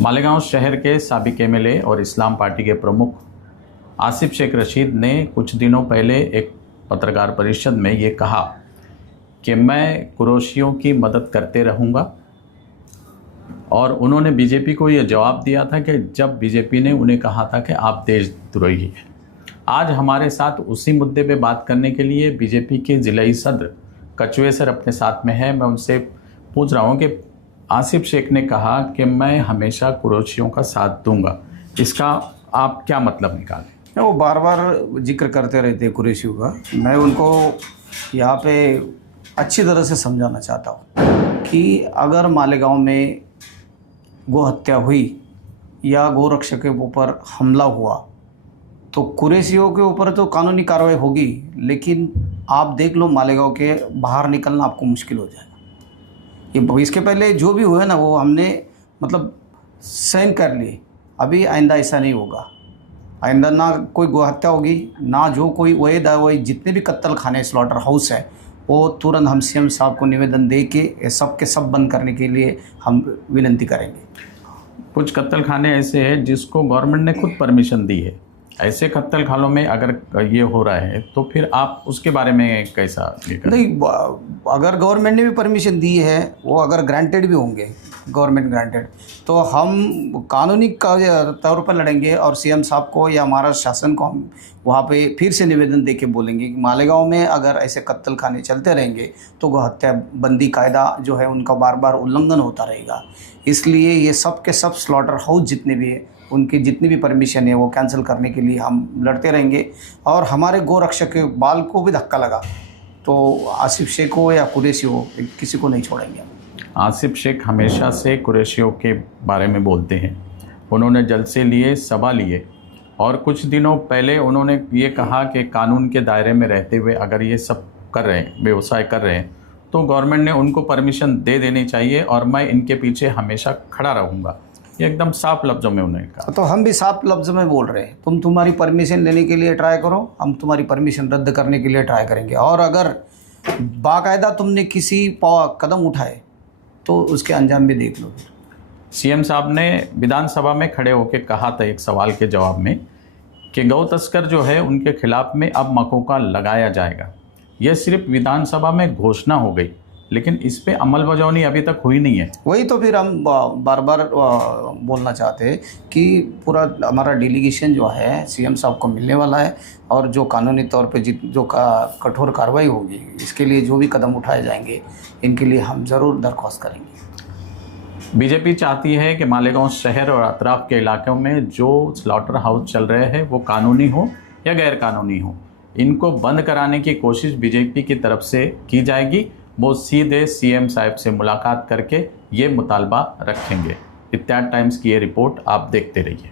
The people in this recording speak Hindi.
मालेगांव शहर के साबिक एमएलए और इस्लाम पार्टी के प्रमुख आसिफ शेख रशीद ने कुछ दिनों पहले एक पत्रकार परिषद में ये कहा कि मैं कुरैशियों की मदद करते रहूँगा। और उन्होंने बीजेपी को ये जवाब दिया था कि जब बीजेपी ने उन्हें कहा था कि आप देशद्रोही हैं। आज हमारे साथ उसी मुद्दे पे बात करने के लिए बीजेपी के जिलाई सदर कचुए सर अपने साथ में है। मैं उनसे पूछ रहा हूँ कि आसिफ शेख ने कहा कि मैं हमेशा कुरैशियों का साथ दूंगा, इसका आप क्या मतलब निकालें? वो बार बार जिक्र करते रहते हैं कुरैशियों का। मैं उनको यहाँ पे अच्छी तरह से समझाना चाहता हूँ कि अगर मालेगांव में गौ हत्या हुई या गोरक्षक के ऊपर हमला हुआ तो कुरैशियों के ऊपर तो कानूनी कार्रवाई होगी, लेकिन आप देख लो मालेगांव के बाहर निकलना आपको मुश्किल हो जाएगा। ये इसके पहले जो भी हुआ ना वो हमने मतलब सहन कर लिए। अभी आइंदा ऐसा नहीं होगा। आइंदा ना कोई गौ हत्या होगी, ना जो कोई वही जितने भी कत्ल खाने स्लॉटर हाउस है वो तुरंत हम सीएम साहब को निवेदन दे के सब के सब बंद करने के लिए हम विनती करेंगे। कुछ कत्ल खाने ऐसे हैं जिसको गवर्नमेंट ने खुद परमिशन दी है। ऐसे कत्ल खानों में अगर ये हो रहा है तो फिर आप उसके बारे में कैसा नहीं, अगर गवर्नमेंट ने भी परमिशन दी है, वो अगर ग्रांटेड भी होंगे गवर्नमेंट ग्रांटेड, तो हम कानूनी तौर पर लड़ेंगे और सीएम साहब को या हमारा शासन को हम वहाँ पे फिर से निवेदन दे के बोलेंगे कि मालेगांव में अगर ऐसे कत्ल खाने चलते रहेंगे तो गौ हत्या बंदी कायदा जो है उनका बार बार उल्लंघन होता रहेगा। इसलिए ये सब के सब स्लॉटर हाउस जितने भी हैं उनकी जितनी भी परमिशन है वो कैंसिल करने के लिए हम लड़ते रहेंगे। और हमारे गोरक्षक के बाल को भी धक्का लगा तो आसिफ शेख हो या कुरैशी हो, किसी को नहीं छोड़ेंगे। आसिफ शेख हमेशा से कुरैशियों के बारे में बोलते हैं। उन्होंने जलसे लिए, सभा लिए और कुछ दिनों पहले उन्होंने ये कहा कि कानून के दायरे में रहते हुए अगर ये सब कर रहे हैं, व्यवसाय कर रहे हैं, तो गवर्नमेंट ने उनको परमिशन दे देनी चाहिए और मैं इनके पीछे हमेशा खड़ा रहूँगा। ये एकदम साफ लफ्ज़ों में उन्होंने कहा। तो हम भी साफ लफ्ज़ों में बोल रहे हैं, तुम्हारी परमिशन लेने के लिए ट्राई करो, हम तुम्हारी परमिशन रद्द करने के लिए ट्राई करेंगे। और अगर बाकायदा तुमने किसी कदम उठाए तो उसके अंजाम भी देख लो। सीएम साहब ने विधानसभा में खड़े होकर कहा था एक सवाल के जवाब में कि गौ तस्कर जो है उनके खिलाफ में अब मकोका लगाया जाएगा। यह सिर्फ विधानसभा में घोषणा हो गई, लेकिन इस पे अमलबजावनी अभी तक हुई नहीं है। वही तो फिर हम बार बार बोलना चाहते हैं कि पूरा हमारा डेलीगेशन जो है सीएम साहब को मिलने वाला है और जो कानूनी तौर पे जो कठोर कार्रवाई होगी इसके लिए जो भी कदम उठाए जाएंगे इनके लिए हम ज़रूर दरख्वास्त करेंगे। बीजेपी चाहती है कि मालेगांव शहर और अतराफ के इलाकों में जो स्लॉटर हाउस चल रहे हैं वो कानूनी हो या गैर कानूनी हो, इनको बंद कराने की कोशिश बीजेपी की तरफ से की जाएगी। वो सीधे सीएम साहब से मुलाकात करके ये मुतालबा रखेंगे। इत्तेहाद टाइम्स की ये रिपोर्ट आप देखते रहिए।